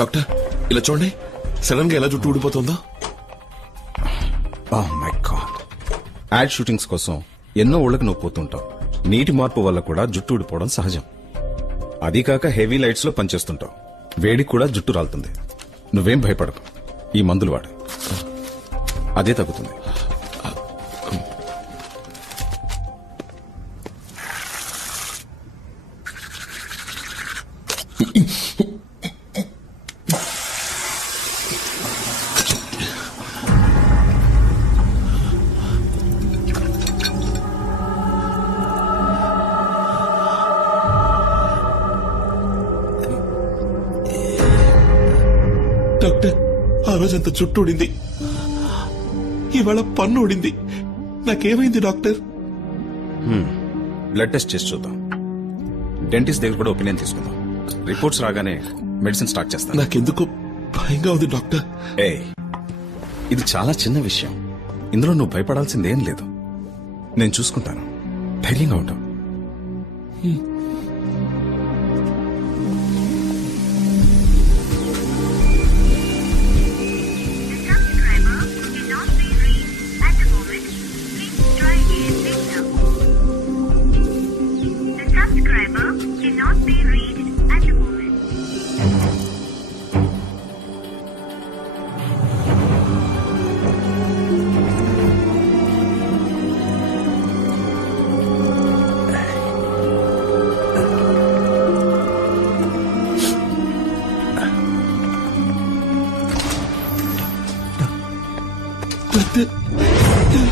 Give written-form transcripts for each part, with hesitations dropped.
Doctor ఇలా చూడండి, sudden గా ఎలా జుట్టు ఊడిపోతుందో. Oh my god. Ad shootings కోసం ఎన్నో ఊళ్ళకి నువ్వు పోతుంటావు. నీటి మార్పు వల్ల కూడా జుట్టు ఊడిపోవడం సహజం. అదీ కాక హెవీ లైట్స్ లో పనిచేస్తుంటావు. వేడికి కూడా జుట్టు రాలుతుంది. నువ్వేం భయపడకు, ఈ మందులు వాడు, అదే తగ్గుతుంది. డాక్టర్, ఆ రోజంతా జుట్టు ఊడింది, ఇవాళ పన్ను ఊడింది. నాకేమైంది డాక్టర్? బ్లడ్ టెస్ట్ చేసి చూద్దాం. డెంటిస్ట్ దగ్గర కూడా ఒపీనియన్ తీసుకుందాం. రిపోర్ట్స్ రాగానే మెడిసిన్ స్టార్ట్ చేస్తాను. నాకెందుకు భయంగా ఉంది డాక్టర్. ఇది చాలా చిన్న విషయం. ఇందులో నువ్వు భయపడాల్సిందేం లేదు. నేను చూసుకుంటాను. ధైర్యంగా ఉంటావు.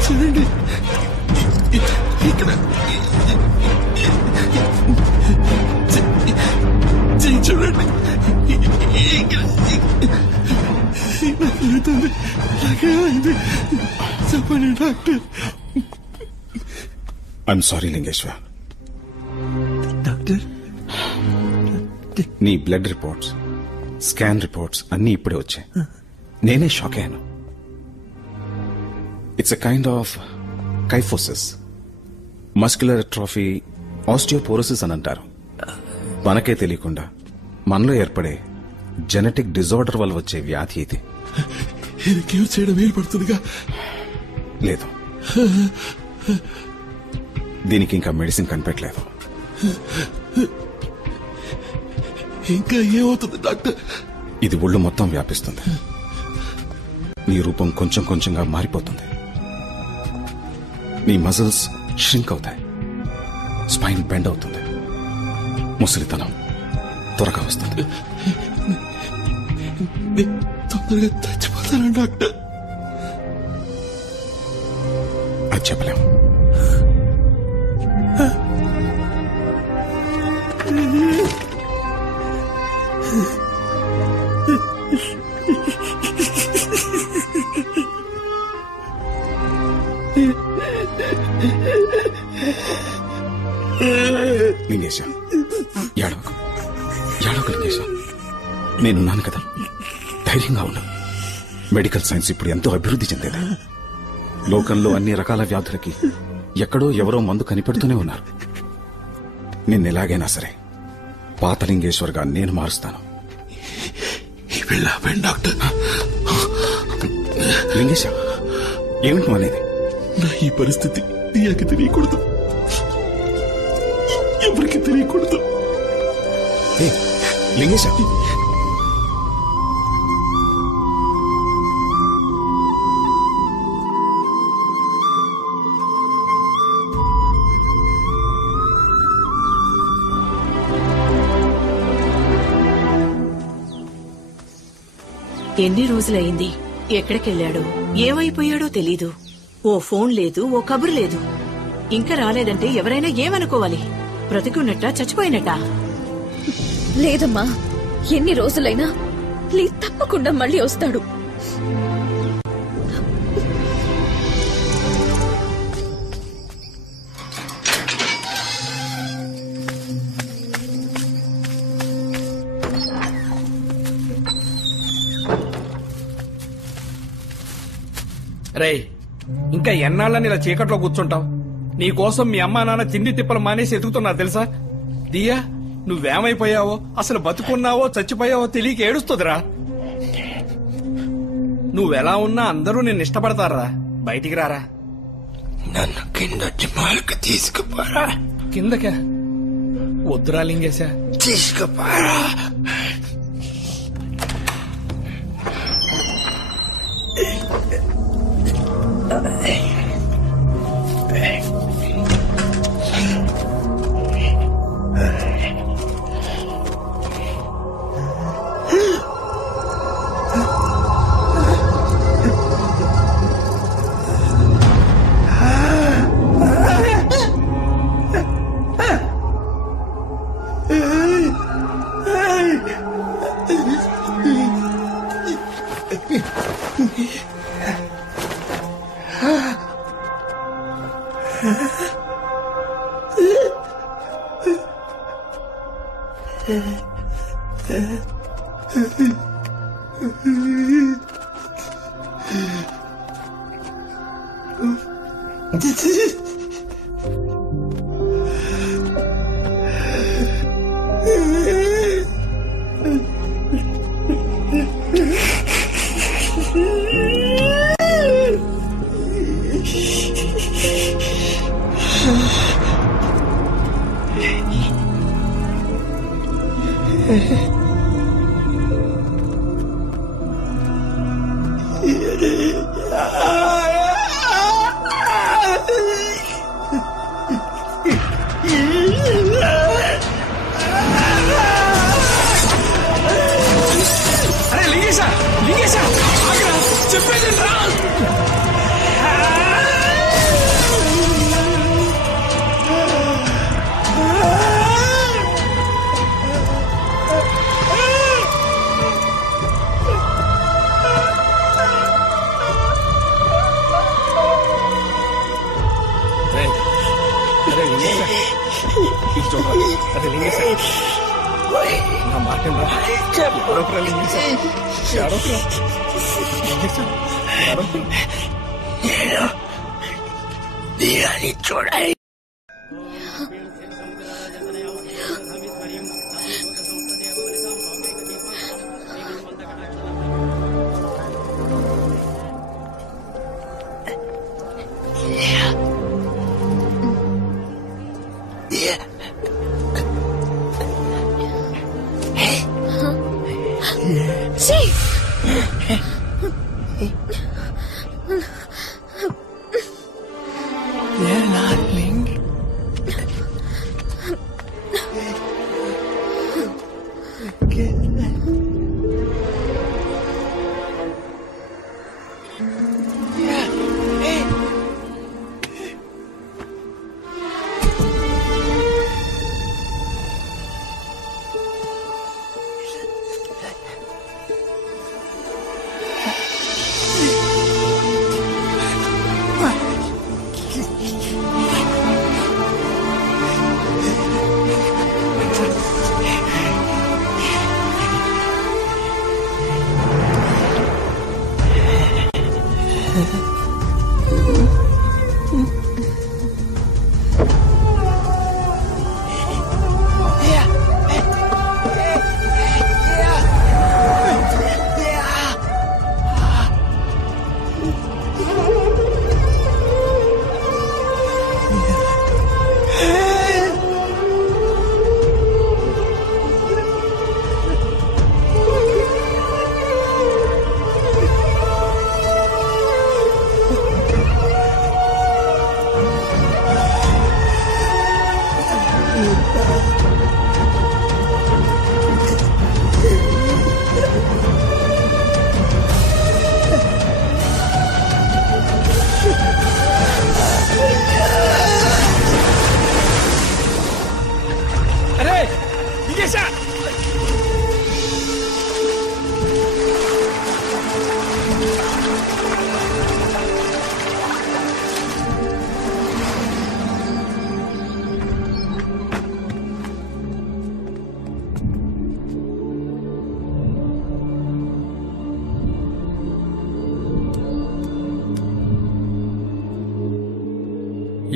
చూడండి, ఇక్కడ చూడండి, నాకేమైంది చెప్పండి doctor. I'm sorry Lingeshwar. Doctor, నీ బ్లడ్ రిపోర్ట్స్, స్కాన్ రిపోర్ట్స్ అన్నీ ఇప్పుడే వచ్చాయి. నేనే షాక్ అయ్యాను. It's a kind of kyphosis, muscular atrophy, osteoporosis అని అంటారు. మనకే తెలియకుండా మనలో ఏర్పడే జెనెటిక్ డిజార్డర్ వల్ల వచ్చే వ్యాధి ఇది. ఇది క్యూర్ చేయడం వీలు పడుతుందిగా? లేదు, దీనికి ఇంకా మెడిసిన్ కనిపెట్టలేదు. ఇంకా ఏమవుతుంది డాక్టర్? ఇది ఒళ్ళు మొత్తం వ్యాపిస్తుంది. నీ రూపం కొంచెం కొంచెంగా మారిపోతుంది. నీ మజిల్స్ ష్రింక్ అవుతాయి. స్పైన్ బెండ్ అవుతుంది. ముసలితనం త్వరగా వస్తుంది. తొందరగా చచ్చిపోతాను డాక్టర్. అది చెప్పలేము. లింగేశ, ఏడవకు లింగేశ. నేనున్నాను కదా, ధైర్యంగా ఉన్నా. మెడికల్ సైన్స్ ఇప్పుడు ఎంతో అభివృద్ధి చెందేది. లోకంలో అన్ని రకాల వ్యాధులకి ఎక్కడో ఎవరో మందు కనిపెడుతూనే ఉన్నారు. నిన్నెలాగైనా సరే పాత లింగేశ్వర్గా నేను మారుస్తాను. డాక్టర్, లింగేశ, ఏమిటి అనేది? నా ఈ పరిస్థితి నీకు తెలియకూడదు, ఎవరికి తెలియకూడదు. లింగేశ, ఎన్ని రోజులైంది? ఎక్కడికెళ్ళాడో, ఏమైపోయాడో తెలీదు. ఓ ఫోన్ లేదు, ఓ కబురు లేదు. ఇంకా రాలేదంటే ఎవరైనా ఏమనుకోవాలి? బ్రతికున్నట్టా చచ్చిపోయినట్టా? లేదమ్మా, ఎన్ని రోజులైనా ప్లీజ్ తప్పకుండా మళ్ళీ వస్తాడు. రే, ఇంకా ఎన్నాళ్ళని ఇలా చీకట్లో కూర్చుంటావు? నీకోసం మీ అమ్మా నాన్న తిండి తిప్పలు మానేసి ఎదుగుతున్నారు తెలుసా? దియా, నువ్వేమైపోయావో, అసలు బతుకున్నావో చచ్చిపోయావో తెలియక ఏడుస్తుందిరా. నువ్వెలా ఉన్నా అందరూ నిన్ను ఇష్టపడతారా. బయటికి రారా. నన్ను కిందొచ్చి మాల్కి తీసుకుపోరా. కిందకా? వద్దురా లింగేశా. తీసుకుపోరా. అరే లింగేశా, లింగేశా చెప్పేది రా. అరే లింగేశా, నా మాట లింగేశా, దియాని చూడాలి.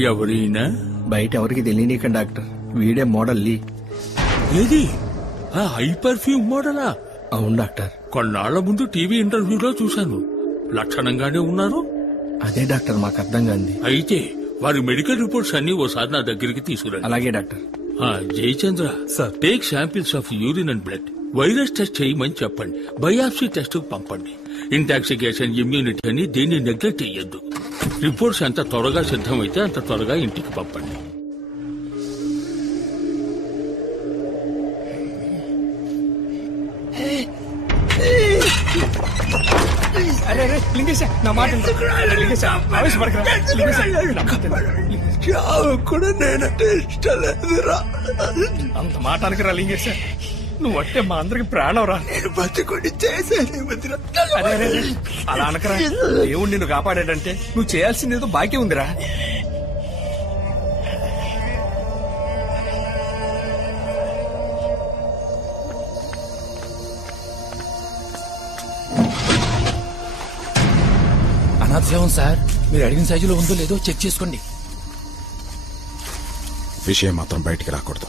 ఎవరైనా బయట ఎవరికి తెలియనీకండి డాక్టర్, వీడే మోడల్ లీ. ఏది ఆ హై పర్ఫ్యూమ్ మోడలా? అవును డాక్టర్. కొన్నాళ్ల ముందు టీవీ ఇంటర్వ్యూలో చూశాను. లక్షణంగానే ఉన్నారు. అదే డాక్టర్ మాకు అర్థం కాంది. అయితే వారి మెడికల్ రిపోర్ట్స్ అన్ని ఓసారి నా దగ్గరికి తీసుకురండి. అలాగే doctor. Jayachandra sir, take samples of urine and blood. Virus test చేయమని చెప్పండి. బయాప్సీ టెస్ట్ పంపండి. ఇంటాక్సికేషన్, ఇమ్యూనిటీ అని దీన్ని నెగ్లెక్ట్ చేయొద్దు. రిపోర్ట్స్ ఎంత త్వరగా సిద్ధమైతే అంత త్వరగా ఇంటికి పంపండి. అరే లింగేశ, నా మాట కూడా నేనంటే ఇష్టం లేదురా. అంత మాట అనకరా లింగేశ, నువ్వు అంటే మా అందరికి ప్రాణం రా. నేను బతుకుని చేశాను. అలా అనకరా. దేవుడు నిన్ను కాపాడాడంటే నువ్వు చేయాల్సిందేదో బాకీ ఉందిరా. అనాథసేవం సార్, మీరు అడిగిన సైజులో ఉందో లేదో చెక్ చేసుకోండి. విషయం మాత్రం బయటికి రాకూడదు.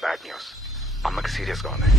బ్యాడ్ న్యూస్, అమ్మకి సీరియస్ గా ఉంది.